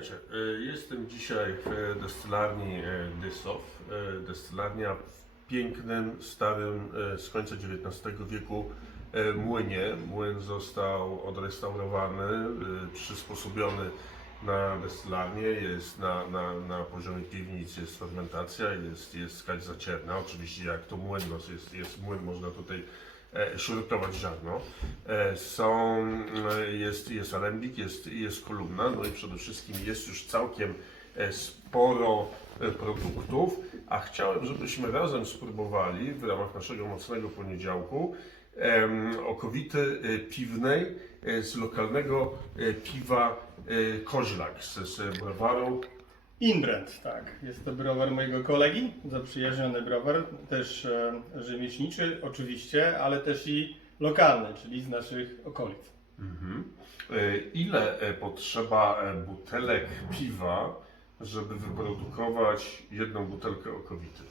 Witajcie. E, Jestem dzisiaj w destylarni e, Dysow. E, Destylarnia w pięknym, starym, z końca XIX wieku młynie. Młyn został odrestaurowany, przysposobiony na destylarnię. Jest na, na, na poziomie piwnicy, jest fermentacja, jest, jest skać zacierna. Oczywiście jak to młyn, no, jest, jest młyn, można tutaj e, śrutować ziarno. E, Są, e, jest, jest alembik, jest, jest kolumna, no i przede wszystkim jest już całkiem e, sporo produktów, a chciałem, żebyśmy razem spróbowali w ramach naszego mocnego poniedziałku okowity piwnej z lokalnego piwa Koźlak z, z browaru Inbrand, tak. Jest to browar mojego kolegi, zaprzyjaźniony browar, też e, rzemieślniczy oczywiście, ale też i lokalny, czyli z naszych okolic. Mhm. E, Ile e, potrzeba e, butelek piwa, żeby wyprodukować jedną butelkę okowity?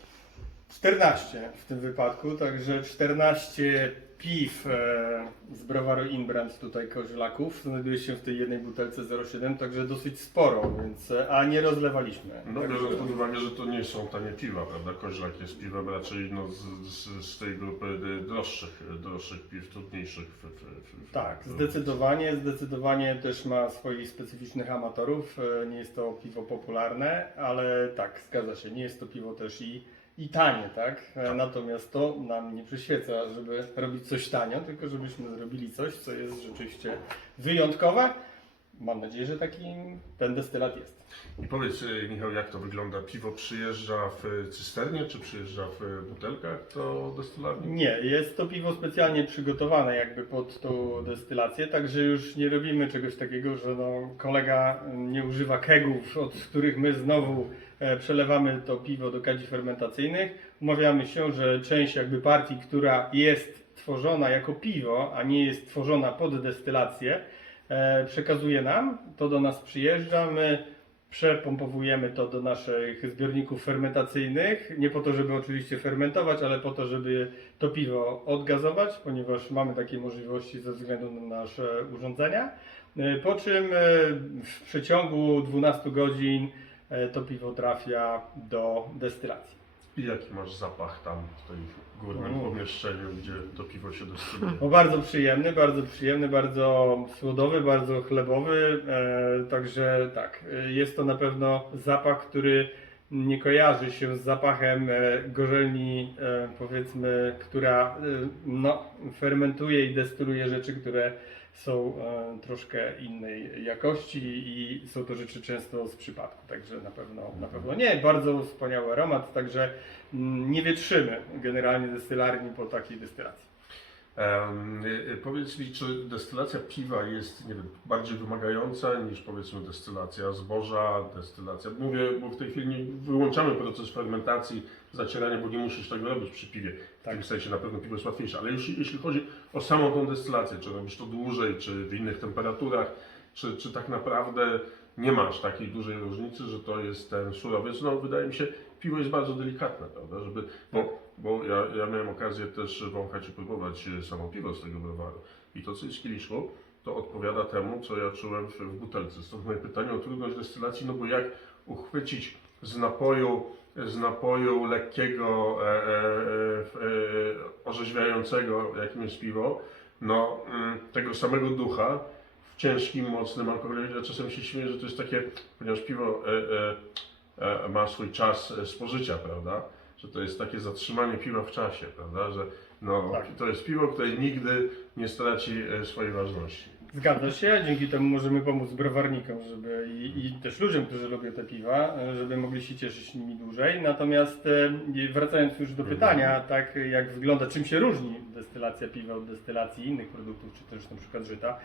14 w tym wypadku, także 14 piw e, z browaru Inbrand tutaj Koźlaków znajduje się w tej jednej butelce 0,7, także dosyć sporo, więc, e, a nie rozlewaliśmy. No Także- biorąc pod uwagę, że to nie są tanie piwa, prawda? Koźlak jest piwem raczej no, z, z, z tej grupy y, droższych, droższych piw, trudniejszych. W, w, w, Tak, zdecydowanie, zdecydowanie też ma swoich specyficznych amatorów. E, Nie jest to piwo popularne, ale tak, zgadza się, nie jest to piwo też i, i tanie, tak? E, Natomiast to nam nie przyświeca, żeby robić coś tanio, tylko żebyśmy zrobili coś, co jest rzeczywiście wyjątkowe. Mam nadzieję, że taki ten destylat jest. I powiedz y, Michał, jak to wygląda? Piwo przyjeżdża w cysternie, czy przyjeżdża w butelkach do destylarni? Nie, jest to piwo specjalnie przygotowane jakby pod tą destylację, także już nie robimy czegoś takiego, że no, kolega nie używa kegów, od których my znowu e, przelewamy to piwo do kadzi fermentacyjnych. Umawiamy się, że część jakby partii, która jest tworzona jako piwo, a nie jest tworzona pod destylację, e, przekazuje nam, to do nas przyjeżdża, my przepompowujemy to do naszych zbiorników fermentacyjnych, nie po to, żeby oczywiście fermentować, ale po to, żeby to piwo odgazować, ponieważ mamy takie możliwości ze względu na nasze urządzenia. E, Po czym e, w przeciągu 12 godzin e, to piwo trafia do destylacji. I jaki masz zapach tam w tej górnym pomieszczeniu, gdzie to piwo się destyluje? No, bardzo przyjemny, bardzo przyjemny, bardzo słodowy, bardzo chlebowy. E, także tak, e, jest to na pewno zapach, który nie kojarzy się z zapachem e, gorzelni, e, powiedzmy, która e, no, fermentuje i destyluje rzeczy, które są troszkę innej jakości i są to rzeczy często z przypadku. Także na pewno, na pewno nie. Bardzo wspaniały aromat, także mm, nie wietrzymy generalnie destylarni po takiej destylacji. Y, y, powiedz mi, czy destylacja piwa jest nie wiem, bardziej wymagająca niż powiedzmy destylacja zboża, destylacja. Mówię, bo w tej chwili nie wyłączamy proces fermentacji, zacierania, bo nie musisz tego robić przy piwie. W Tak. tym sensie na pewno piwo jest łatwiejsze, ale jeśli, jeśli chodzi o samą tą destylację, czy robisz to dłużej, czy w innych temperaturach, czy, czy tak naprawdę nie masz takiej dużej różnicy, że to jest ten surowiec, no wydaje mi się, piwo jest bardzo delikatne, prawda, żeby, bo, bo ja, ja miałem okazję też wąchać i próbować e, samo piwo z tego browaru. I to, co jest w kieliszku, to odpowiada temu, co ja czułem w, w butelce. Stąd moje pytanie o trudność destylacji, no bo jak uchwycić z napoju, z napoju lekkiego, e, e, e, orzeźwiającego, jakim jest piwo, no mm, tego samego ducha ciężkim, mocnym alkoholu. Ja czasem się śmieję, że to jest takie, ponieważ piwo e, e, e, ma swój czas e, spożycia, prawda? Że to jest takie zatrzymanie piwa w czasie, prawda? Że no, Tak. to jest piwo, które nigdy nie straci e, swojej ważności. Zgadza się, dzięki temu możemy pomóc browarnikom, żeby i, i też ludziom, którzy lubią te piwa, żeby mogli się cieszyć nimi dłużej. Natomiast wracając już do Mhm. pytania, tak jak wygląda, czym się różni destylacja piwa od destylacji innych produktów, czy też na przykład żyta.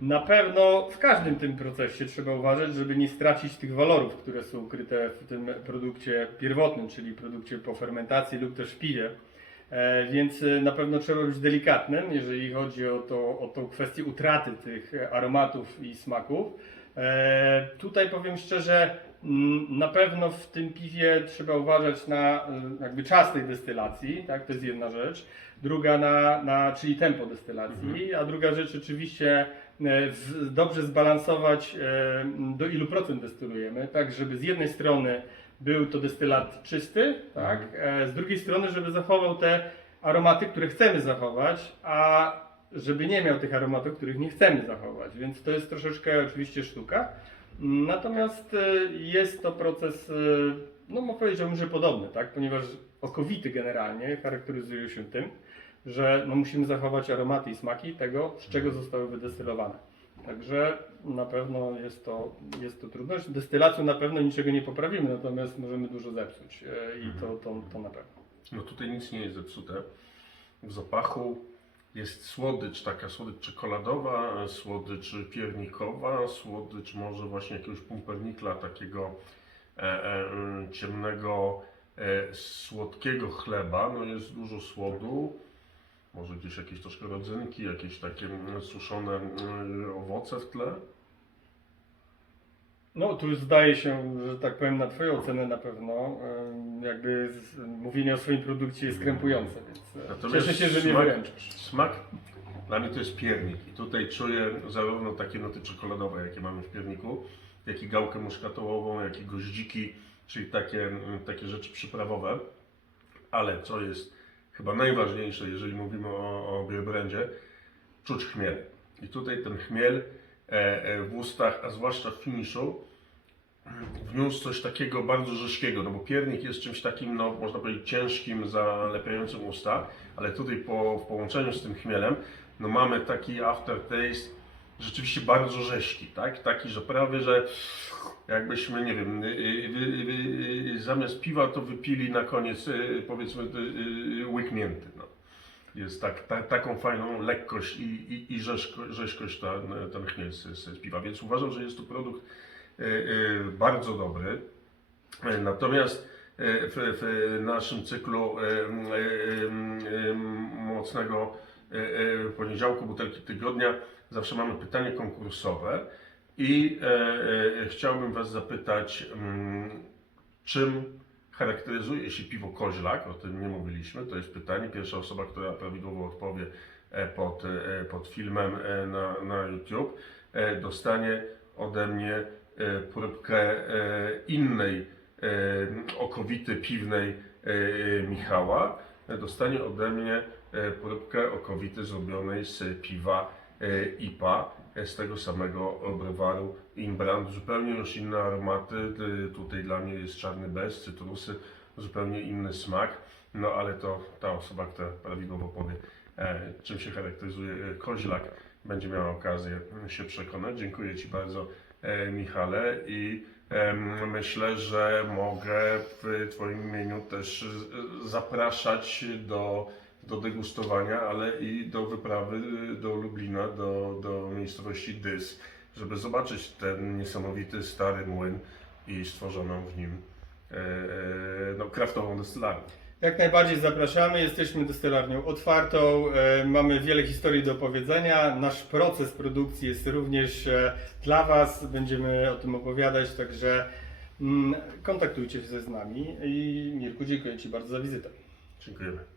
Na pewno w każdym tym procesie trzeba uważać, żeby nie stracić tych walorów, które są ukryte w tym produkcie pierwotnym, czyli produkcie po fermentacji lub też piwie. E, Więc e, na pewno trzeba być delikatnym, jeżeli chodzi o, to, o tą kwestię utraty tych aromatów i smaków. E, Tutaj powiem szczerze, Mm, Na pewno w tym piwie trzeba uważać na jakby czas tej destylacji, tak? To jest jedna rzecz. Druga na, na czyli tempo destylacji, a druga rzecz oczywiście dobrze zbalansować e, do ilu procent destylujemy, tak żeby z jednej strony był to destylat czysty, tak? E, z drugiej strony, żeby zachował te aromaty, które chcemy zachować, a żeby nie miał tych aromatów, których nie chcemy zachować. Więc to jest troszeczkę oczywiście sztuka. Natomiast e, jest to proces, e, no powiedzieć, że podobny, tak? ponieważ okowity generalnie charakteryzują się tym, że no, musimy zachować aromaty i smaki tego, z czego zostały wydestylowane. Także na pewno jest to, jest to trudność. Destylacją na pewno niczego nie poprawimy, natomiast możemy dużo zepsuć e, i to, to, to na pewno. No tutaj nic nie jest zepsute. W zapachu jest słodycz, taka słodycz czekoladowa, słodycz piernikowa, słodycz może właśnie jakiegoś pumpernikla takiego e, e, ciemnego, e, słodkiego chleba. No jest dużo słodu, może gdzieś jakieś troszkę rodzynki, jakieś takie mm, suszone mm, owoce w tle. No, tu zdaje się, że tak powiem, na Twoją ocenę na pewno jakby z, mówienie o swoim produkcie jest krępujące, więc e, Natomiast cieszę się, że mnie smak- wyręczysz. Smak dla mnie to jest piernik i tutaj czuję zarówno takie noty czekoladowe, jakie mamy w pierniku, jak i gałkę muszkatołową, jak i goździki, czyli takie, mm, takie rzeczy przyprawowe. Ale co jest chyba najważniejsze, jeżeli mówimy o, o czuć chmiel. I tutaj ten chmiel e, e, w ustach, a zwłaszcza w finiszu, wniósł coś takiego bardzo rzeźkiego, no bo piernik jest czymś takim, no można powiedzieć, ciężkim, zalepiającym usta, ale tutaj po, w połączeniu z tym chmielem, no mamy taki aftertaste rzeczywiście bardzo rzeźki, tak? Taki, że prawie, że jakbyśmy, nie wiem, y, y, y, y, zamiast piwa to wypili na koniec, y, powiedzmy, y, y, łyk mięty, no. Jest tak, ta, taką fajną lekkość i, i, i rzeźko, rzeźkość ten, chmiel z, z piwa, więc uważam, że jest to produkt y, y, bardzo dobry. E, Natomiast e, w, w naszym cyklu e, m, e, m, e, mocnego e, e, poniedziałku, butelki tygodnia, zawsze mamy pytanie konkursowe i e, e, chciałbym Was zapytać, mm, czym charakteryzuje się piwo koźlak? O tym nie mówiliśmy, to jest pytanie. Pierwsza osoba, która prawidłowo odpowie e, pod, e, pod filmem e, na, na YouTube, dostanie ode mnie próbkę innej okowity piwnej Michała. Dostanie ode mnie próbkę okowity zrobionej z piwa IPA e, z tego samego browaru Inbrand. Zupełnie już inne aromaty. E, Tutaj dla mnie jest czarny bez, cytrusy, zupełnie inny smak. No ale to ta osoba, która prawidłowo powie, e, czym się charakteryzuje e, koźlak, będzie miała okazję się przekonać. Dziękuję Ci bardzo, e, Michale, i myślę, że mogę w Twoim imieniu też e, zapraszać do, do degustowania, ale i do wyprawy e, do Lublina, do, do miejscowości Dys, żeby zobaczyć ten niesamowity stary młyn i stworzoną w nim e, e, no, kraftową destylarnię. Jak najbardziej zapraszamy, jesteśmy destylarnią otwartą, e, mamy wiele historii do opowiedzenia. Nasz proces produkcji jest również dla Was, będziemy o tym opowiadać, także mm, kontaktujcie się z nami i Mirku, dziękuję Ci bardzo za wizytę. Dziękujemy.